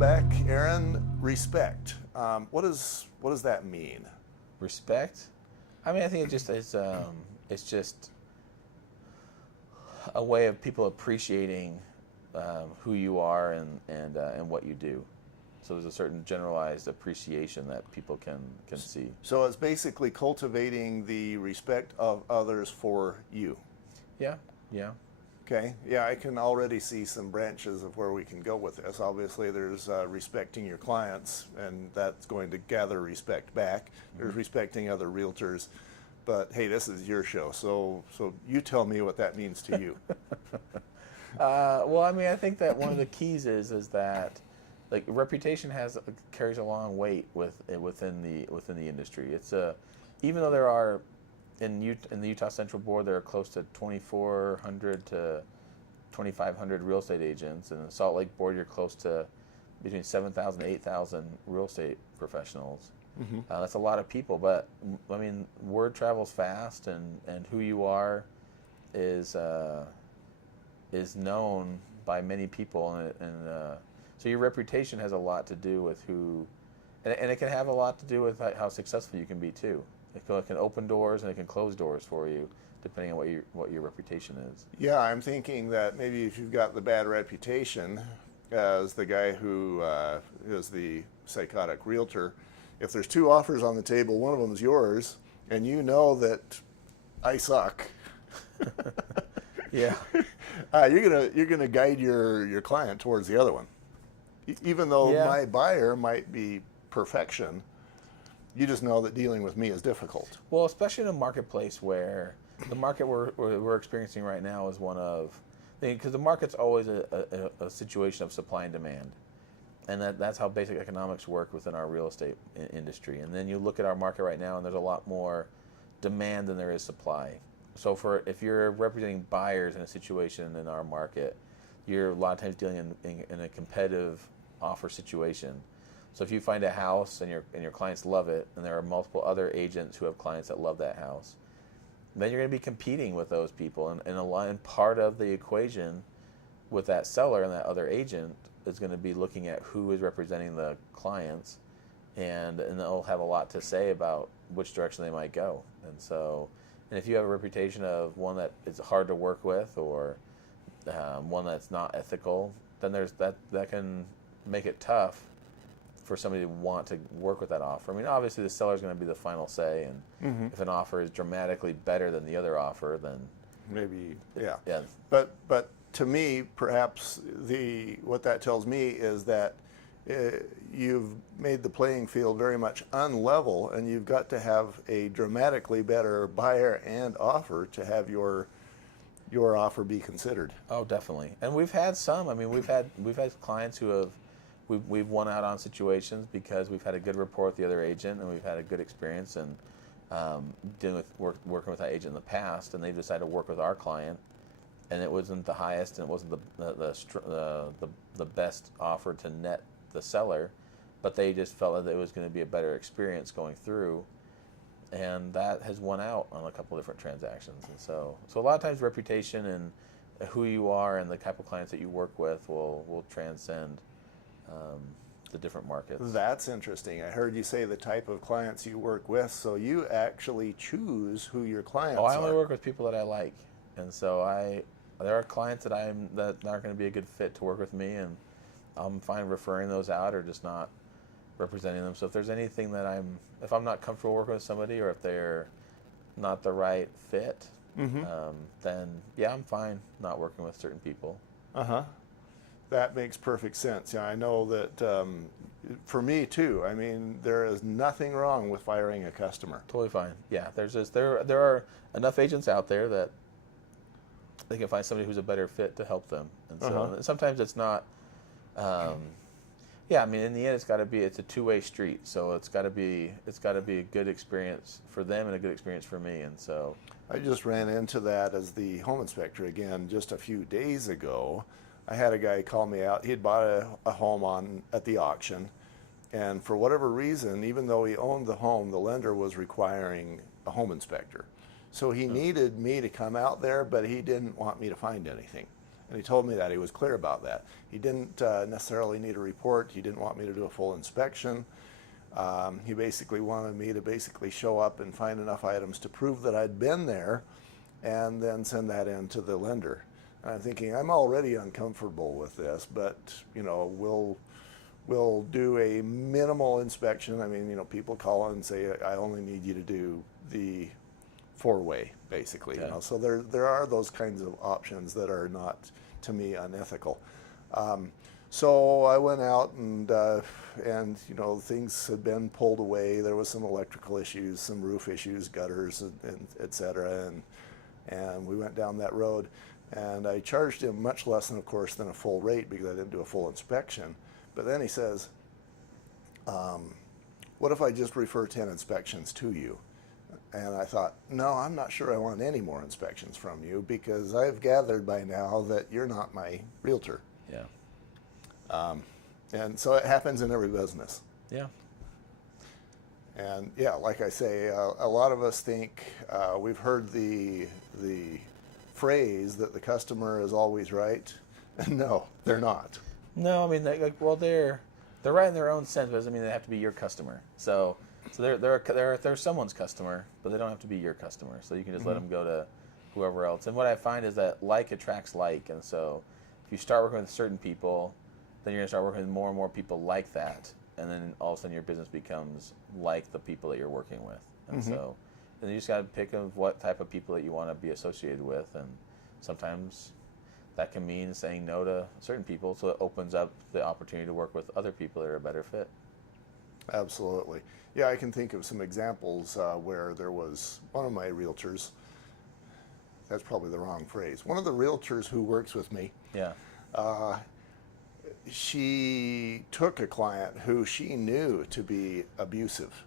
back, Aaron. Respect. What does that mean? Respect. I mean, I think it's just a way of people appreciating who you are and what you do. So there's a certain generalized appreciation that people can see. So it's basically cultivating the respect of others for you. Yeah, yeah. Okay. Yeah, I can already see some branches of where we can go with this. Obviously, there's respecting your clients, and that's going to gather respect back. There's respecting other realtors. But hey, this is your show, so you tell me what that means to you. Well, I mean, I think that one of the keys is that like reputation carries a long weight within the industry. It's even though there are in the Utah Central Board, there are close to 2,400 to 2,500 real estate agents. And in the Salt Lake Board, you're close to between 7,000 and 8,000 real estate professionals. Mm-hmm. That's a lot of people, but I mean, word travels fast, and who you are is known by many people, and so your reputation has a lot to do with who, and it can have a lot to do with how successful you can be too. It can open doors and it can close doors for you, depending on what your reputation is. Yeah, I'm thinking that maybe if you've got the bad reputation as the guy who is the psychotic realtor, if there's two offers on the table, one of them is yours, and you know that I suck. Yeah, you're gonna guide your client towards the other one, even though my buyer might be perfection. You just know that dealing with me is difficult. Well, especially in a marketplace where the market we're experiencing right now is one of, because the market's always a situation of supply and demand, and that's how basic economics work within our real estate industry. And then you look at our market right now, and there's a lot more demand than there is supply. So if you're representing buyers in a situation in our market, you're a lot of times dealing in a competitive offer situation. So if you find a house and your clients love it, and there are multiple other agents who have clients that love that house, then you're going to be competing with those people. And part of the equation with that seller and that other agent is going to be looking at who is representing the clients, and they'll have a lot to say about which direction they might go. And if you have a reputation of one that is hard to work with, or one that's not ethical, then that can make it tough for somebody to want to work with that offer. I mean, obviously the seller is going to be the final say, and if an offer is dramatically better than the other offer, then maybe yeah. Yeah. But to me, perhaps what that tells me is that you've made the playing field very much unlevel, and you've got to have a dramatically better buyer and offer to have your offer be considered. Oh, definitely. And we've had some. I mean, we've had clients who have we've won out on situations because we've had a good rapport with the other agent, and we've had a good experience and dealing with working with that agent in the past, and they decided to work with our client, and it wasn't the highest, and it wasn't the best offer to net the seller, but they just felt that it was going to be a better experience going through, and that has won out on a couple different transactions. And so a lot of times reputation and who you are and the type of clients that you work with will transcend the different markets. That's interesting. I heard you say the type of clients you work with, so you actually choose who your clients are. Oh, I only work with people that I like, and so there are clients that aren't going to be a good fit to work with me, and I'm fine referring those out or just not representing them. So if there's anything that if I'm not comfortable working with somebody, or if they're not the right fit, then yeah, I'm fine not working with certain people. That makes perfect sense. Yeah, I know that for me too. I mean, there is nothing wrong with firing a customer. Totally fine. Yeah, there are enough agents out there that they can find somebody who's a better fit to help them. And so sometimes it's not. Yeah, I mean, in the end, it's a two-way street. So it's got to be a good experience for them and a good experience for me. And so I just ran into that as the home inspector again just a few days ago. I had a guy call me out. He'd bought a home at the auction, and for whatever reason, even though he owned the home, the lender was requiring a home inspector. So he needed me to come out there, but he didn't want me to find anything. And he told me that. He was clear about that. He didn't necessarily need a report. He didn't want me to do a full inspection. He basically wanted me to basically show up and find enough items to prove that I'd been there and then send that in to the lender. And I'm thinking, I'm already uncomfortable with this, but, you know, we'll do a minimal inspection. I mean, you know, people call and say, I only need you to do the four-way, basically. Okay. You know? So there are those kinds of options that are not, to me, unethical. So I went out and you know, things had been pulled away. There was some electrical issues, some roof issues, gutters, and et cetera, and we went down that road. And I charged him much less than, of course, than a full rate because I didn't do a full inspection. But then he says, what if I just refer 10 inspections to you? And I thought, no, I'm not sure I want any more inspections from you because I've gathered by now that you're not my realtor. Yeah. And so it happens in every business. Yeah. And yeah, like I say, a lot of us think we've heard the phrase that the customer is always right. No, they're not. No, I mean, they're right in their own sense, but it doesn't mean they have to be your customer. So they're someone's customer, but they don't have to be your customer. So you can just let them go to whoever else. And what I find is that like attracts like, and so if you start working with certain people, then you're gonna start working with more and more people like that, and then all of a sudden your business becomes like the people that you're working with. And so then you just gotta pick of what type of people that you want to be associated with, and sometimes that can mean saying no to certain people, so it opens up the opportunity to work with other people that are a better fit. Absolutely. Yeah, I can think of some examples where there was one of my realtors, that's probably the wrong phrase, one of the realtors who works with me, Yeah. she took a client who she knew to be abusive.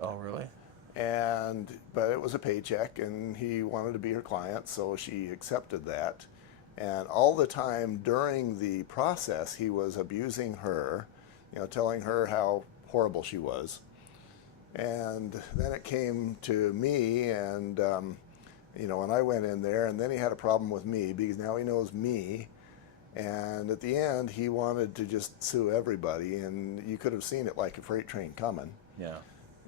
Oh, really? But it was a paycheck and he wanted to be her client, so she accepted that. And all the time during the process, he was abusing her, you know, telling her how horrible she was. And then it came to me, and you know, and I went in there, and then he had a problem with me because now he knows me. And at the end, he wanted to just sue everybody, and you could have seen it like a freight train coming. Yeah.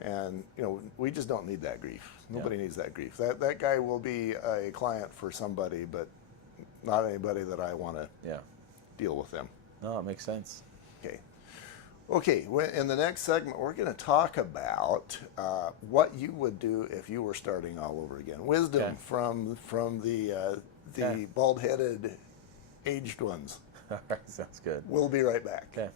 And you know, we just don't need that grief. Nobody needs that grief. That guy will be a client for somebody, but not anybody that I want to deal with them. No, it makes sense. Okay. Okay, in the next segment, we're going to talk about what you would do if you were starting all over again. Wisdom from the bald-headed aged ones. All right, sounds good. We'll be right back. Okay.